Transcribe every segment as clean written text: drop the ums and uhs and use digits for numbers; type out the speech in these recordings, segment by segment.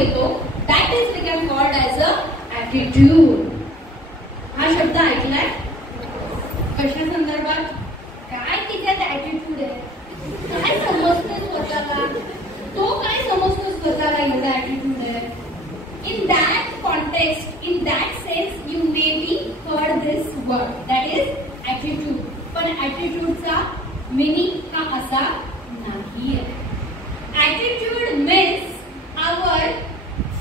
येतो that is we can called as a attitude. हा शब्द ऐकलाय कशा संदर्भात? काय तिच्यात ॲटिट्यूड आहे, काय समजतो स्वतःला, तो काय समजतो स्वतःला एवढा ॲटिट्यूड आहे. In that context, in that sense, you may be heard this word, that is attitude. पण attitude चा meaning हा असा नाही आहे. Attitude means our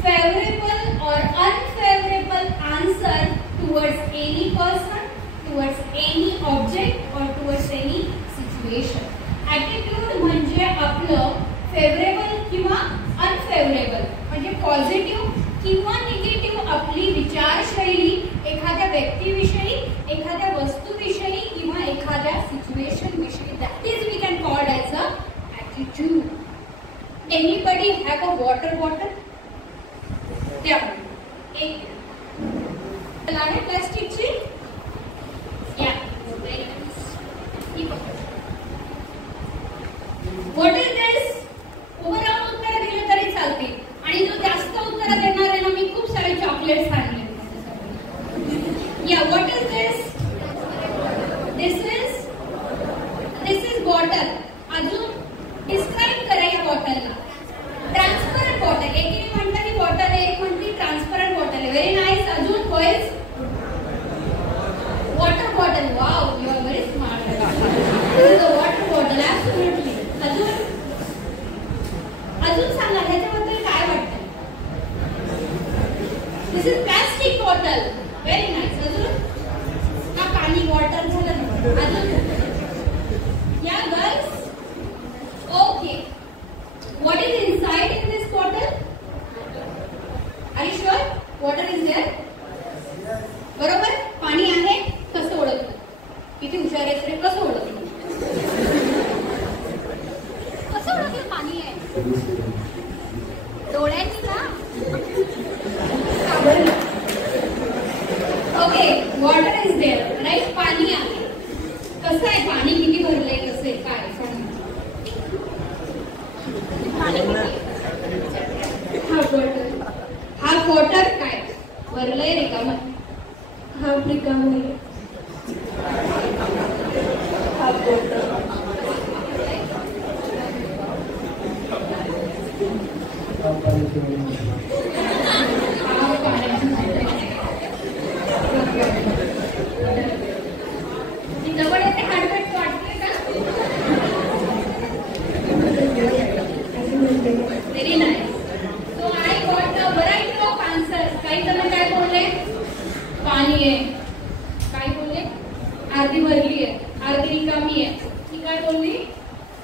favorable or unfavorable answer towards any person, towards any object or towards any situation. Attitude म्हणजे आपलं favourable किंवा unfavourable म्हणजे पॉझिटिव्ह किंवा निगेटिव्ह आपली विचारशैली एखाद्या व्यक्तीविषयी, एखाद्या वस्तूविषयी किंवा एखाद्या सिच्युएशन विषयी. That is we can called as a attitude. Anybody have a water bottle? द्या एक आहे प्लास्टिकची. या व्हॉट इज दिस? उभं राहून उत्तर दिलं तरी चालतील. आणि जो जास्त उत्तर देणार आहे ना, मी खूप सारे चॉकलेट्स आणले. या what is this? This is bottle. अजून डिस्क्राईब करा या बॉटलला. Transparent bottle. एकीने म्हणतात ही बॉटल आहे, एक म्हणते ट्रान्सपरंट बॉटल आहे. Very nice. अजून boys water bottle. Wow, you are very smart. Water bottle absolutely. अजून सांगा ह्याच्याबद्दल काय वाटतं? This is plastic bottle. Very nice. अजून हा पाणी बॉटल झालं ना. अजून या girls. Okay. What is inside in this bottle? Are you sure? Water is there. बरोबर. पाणी आहे. कसं ओळखलं? किती हुशार आहेस रे. कसं ओळखलं? कसं ओळखलं पाणी आहे? डोळ्यांनी का? Okay. Water is there. Right. पाणी आहे. कसं आहे पाणी? किती भरलंय? कसं आहे? काय सांग. हा वॉटर काय भरलंय? रिकामं. हा रिकामं आहे. हा वॉटर. जवळ येते हडबड वाटते का? Very nice. So I got a variety of answers. काही जण काय बोलले? पाणी आहे. काय बोलले? अर्धी भरली आहे, अर्धी रिकामी आहे. ती काय बोलली?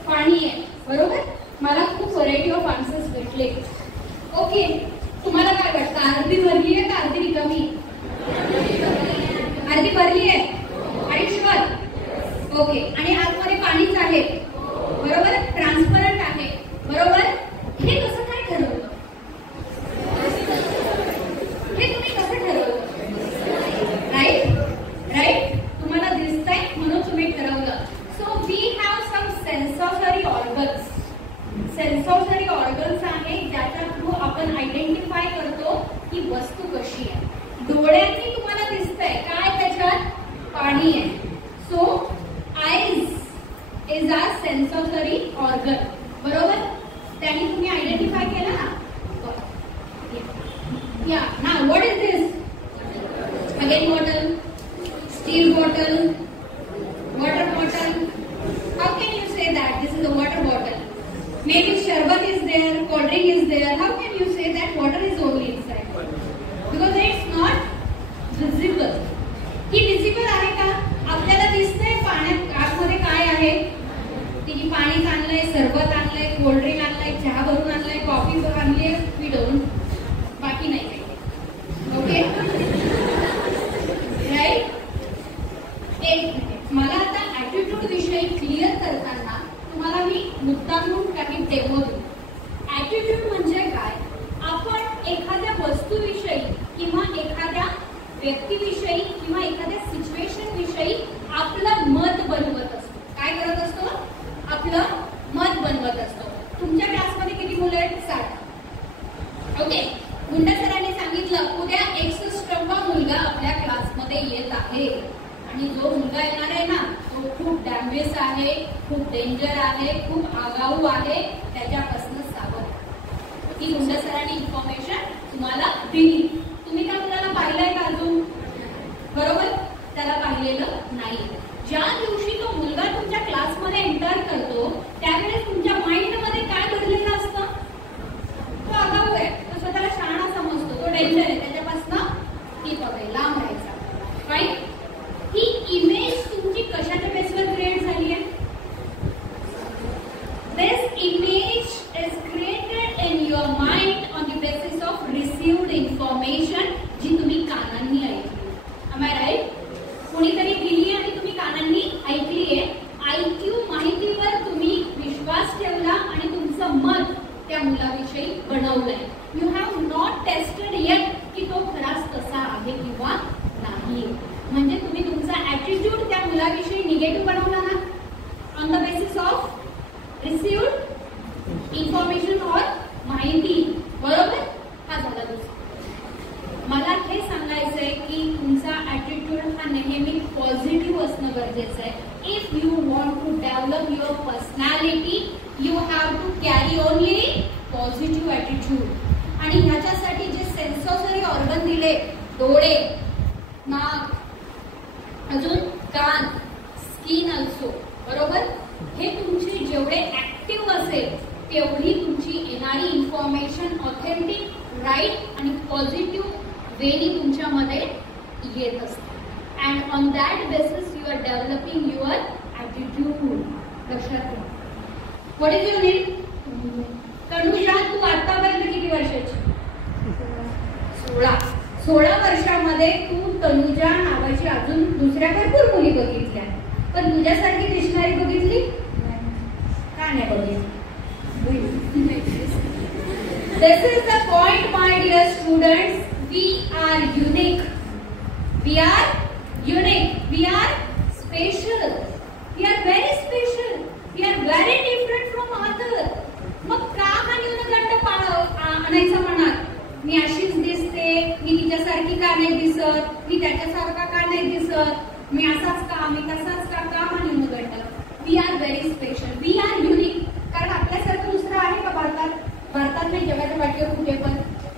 पाणी आहे. बरोबर. मला खूप व्हरायटी ऑफ आन्सर्स भेटले. ओके. तुम्हाला काय वाटतं? अर्धी भरली आहे का अर्धी रिकामी? अर्धी भरली आहे. Are you sure? ओके. आणि आतमध्ये पाणीच आहे. बरोबर. ट्रान्सपरंट आहे. बरोबर. हे कसं काय ठरवलं? हे तुम्ही कसं ठरवलं? राईट. राईट. तुम्हाला दिसतंय म्हणून तुम्ही ठरवलं. So we have some sensory organs. Sensory organs आहे ज्याच्या थ्रू आपण आयडेंटिफाय करतो की वस्तू कशी आहे. डोळ्यांनी तुम्हाला दिसतंय काय? त्याच्यात पाणी आहे. So eyes is our sensory organ. बरोबर. त्यांनी तुम्ही आयडेंटिफाय केलं ना. या ना. What is this? Again bottle. Steel bottle. Water bottle. How can you say that this is a water bottle? Maybe sharbat is there, cold drink is there. How can you say that water is only inside? Because it's not visible. He visible आहे का? आपल्याला दिसतंय पाण्यात आतमध्ये काय आहे? तिने पाणी आणलंय, सरबत आणलंय, कोल्ड ड्रिंक आणलंय, चहा भरून आणलाय, कॉफी आणली. We don't. बाकी नाही काही. ओके. राईट. एक मिनिट. मला आता ॲटिट्यूड विषयी क्लिअर करताना तुम्हाला मी मुद्दामून काही डेमो देऊ. ॲटिट्यूड म्हणजे काय? आपण एखाद्या वस्तूविषयी किंवा एखाद्या व्यक्तीविषयी किंवा एखाद्या सिच्युएशन विषयी आपलं मत बनवत असतो. काय करत असतो? आपलं मत बनवत असतो. तुमच्या क्लासमध्ये किती मुलं आहेत? 60. ओके, गुंडा सरांनी सांगितलं उद्या एक्स स्ट्रॉंगा मुलगा आपल्या क्लासमध्ये येत आहे आणि जो मुलगा येणार आहे ना तो खूप डॅमेज आहे, खूप डेंजर आहे, खूप आगाऊ आहे, त्याच्यापासून सावध. ही गुंडा सरांनी इन्फॉर्मेशन तुम्हाला दिली. तुम्ही त्या मुलाला पाहिलंय का अजून? बरोबर, त्याला पाहिलेलं नाही. ज्या दिवशी तो मुलगा तुमच्या क्लासमध्ये एंटर करतो त्यावेळेस तुमच्या माइंडमध्ये काय घडलेलं असतं? तो आगाऊ आहे, तो स्वतःला शहाणा समजतो, तो डेंजर आहे, त्याच्यापासून ती बघायला लांब राहायचा. राईट? ही इमेज तुमची कशाच्या बेसवर क्रिएट झाली आहे? This image is created in your mind on the basis of received information जी तुम्ही कानांनी ऐकली. Am I right? कोणीतरी दिली आणि तुम्ही कानांनी ऐकलीये. ऐक्यू माहितीवर तुम्ही विश्वास ठेवला आणि तुमचं मत त्या मुलाविषयी बनवलंय. You have not tested eight की तो खराच तसा आहे किंवा नाही. म्हणजे तुम्ही तुमचा ऍटिट्यूड त्या मुलाविषयी निगेटिव्ह बनवला ना on the basis of received information और माहिती. बरोबर? हा झाला दुसरा. मला हे सांगायचंय की तुमचा ऍटिट्यूड हा नेहमी पॉझिटिव्ह असणं गरजेचं आहे. If you want to develop your personality you have to carry only positive attitude. आणि ह्याच्यासाठी जे सेन्सॉरी ऑर्गन दिले, डोळे, नाक, अजून कान, स्किन अल्सो, बरोबर, हे तुमची जेवढे ऍक्टिव्ह असेल तेवढी तुमची येणारी इन्फॉर्मेशन ऑथेंटिक, राईट आणि पॉझिटिव्ह वेनी तुमच्यामध्ये येत असते. And on that basis you are developing your attitude. लक्षात ठेवा. What is your name? Tanuja. तू आतापर्यंत किती वर्षाची? 16. 16 वर्षामध्ये तू तनुजा नावाची अजून दुसऱ्या भरपूर मुली बघितल्या, पण तुझ्यासारखी दिसणारी बघितली का नाही बघितली? This is the point, my dear students. We are unique. We are unique. We are special. We are very special. We are very different from others. मग का हा न्यूनगंड आणायचा मनात? मी अशीच दिसते, मी तिच्यासारखी का नाही दिसत, मी त्याच्यासारखा का नाही दिसत, मी असाच का, मी तसाच का हा न्यूनगंड? We are very special. We are unique. कारण आपल्यासारखं दुसरं आहे का भारतात? भारतात नाही, जगाच्या वाटेवर कुठे पण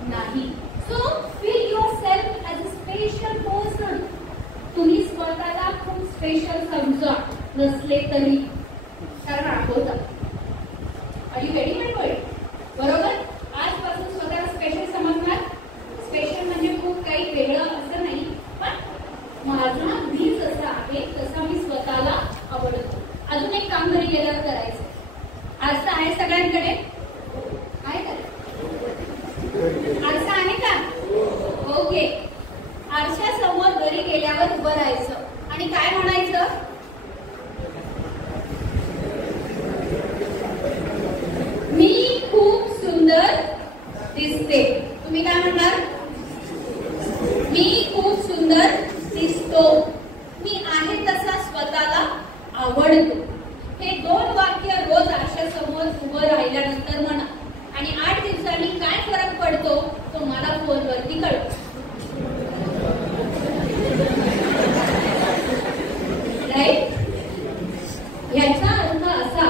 नाही. So feel yourself as a special person. तुम्ही स्वतःला खूप स्पेशल समजा नसले तरी, कारण आठवतात. Are you ready my boy? बरोबर? आजपासून स्वतःला स्पेशल समजणार. स्पेशल म्हणजे खूप काही वेगळं असं नाही, पण माझा मी जसा आहे तसा मी स्वतःला आवडतो. अजून एक काम घरी गेल्यावर करायचं. आरसा आहे सगळ्यांकडे? आहे का? आरसा आहे का? ओके. आरशा समोर घरी गेल्यावर उभं राहायचं आणि काय म्हणायचं? मी खूप सुंदर दिसते. तुम्ही काय म्हणणार? मी खूप सुंदर दिसतो. मी आहे तसा स्वतःला आवडतो. हे 2 वाक्य रोज आरशासमोर उभं राहिल्यानंतर म्हणा आणि 8 दिवसांनी काय फरक पडतो तो मला फोनवरती कळतो. राईट? याचा अर्थ असा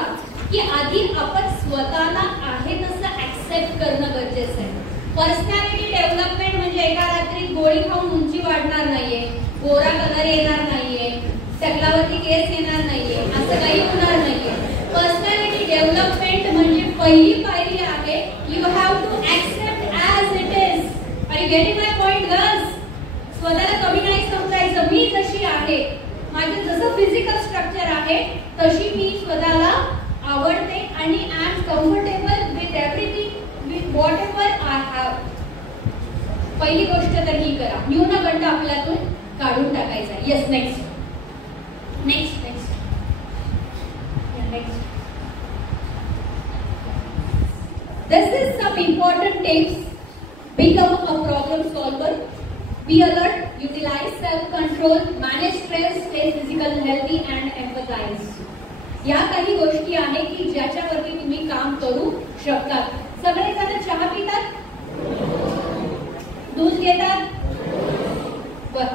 की आधी आपण स्वतःला आहे तसं ऍक्सेप्ट करणं गरजेचं आहे. पर्सनॅलिटी डेव्हलपमेंट म्हणजे एका रात्रीत गोळी खाऊन उंची वाढणार नाहीये, गोरा कलर येणार नाहीये, टकलावरती केस येणार नाहीये, असं काही होणार नाहीये. पर्सनॅलिटी डेव्हलपमेंट म्हणजे पहिली पायरी आहे. You have to accept as it is. Are you getting my point girls? स्वतःला कमी नाही समजायचं. मी जशी आहे, माझं जसं फिजिकल स्ट्रक्चर आहे तशी मी स्वतःला आवडते आणि I am comfortable with everything, with what ever I have. पहिली गोष्ट तर ही करा. न्यूनगंड आपल्यातून काढून टाकायचा. Yes, next. This is some important tips. Become a problem solver. Be alert. Utilize self-control. Manage stress. Stay physical healthy and empathize. या काही गोष्टी आहेत की ज्याच्यावरती तुम्ही काम करू शकता. सगळेजण चहा पितात? घेतात? बर.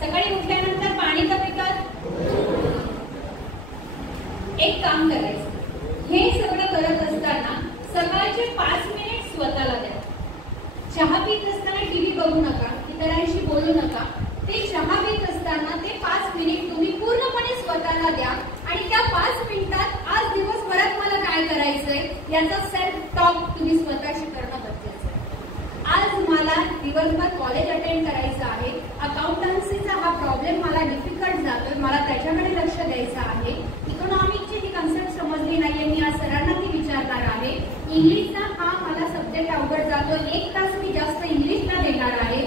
सकाळी उठल्यानंतर पाणी का पितात? एक काम करायचं, हे सगळं करत असताना सकाळचे 5 मिनिट स्वतःला द्या. चहा पीत असताना टीव्ही बघू नका, इतरांशी बोलू नका. ते चहा पीत असताना ते 5 मिनिट तुम्ही पूर्णपणे स्वतःला द्या आणि त्या 5 मिनिटात आज दिवसभरात मला काय करायचंय याचा सेल्फ टॉक तुम्ही स्वतःशी करणं गरजेचं आहे. आज मला दिवसभर कॉलेज अटेंड करायचं आहे, अकाउंटन्सीचा हा प्रॉब्लेम मला डिफिकल्ट जातोय, मला त्याच्याकडे लक्ष द्यायचं आहे. इकॉनॉमिकची ही कन्सेप्ट समजली नाहीये, मी आज सरांना ती विचारणार आहे. इंग्लिशचा हा मला सब्जेक्ट अवघड जातो, 1 तास मी जास्त इंग्लिशला देणार आहे.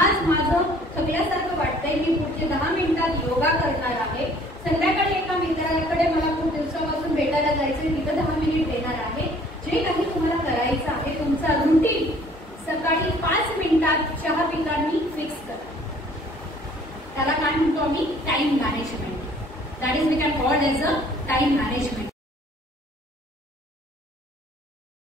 आज माझं थकल्यासारखं वाटतंय, मी पुढचे 10 मिनिटात योगा करणार आहे. संध्याकाळी एका मित्राकडे मला खूप दिवसापासून भेटायला जायचं, तिथं 10 मिनिट देणार आहे. जे काही तुम्हाला करायचं आहे तुमचा रुटीन सकाळी 5 मिनिटात चहा पितांनी फिक्स करा. त्याला काय म्हणतो आम्ही? Time management. That is we can called as a time management.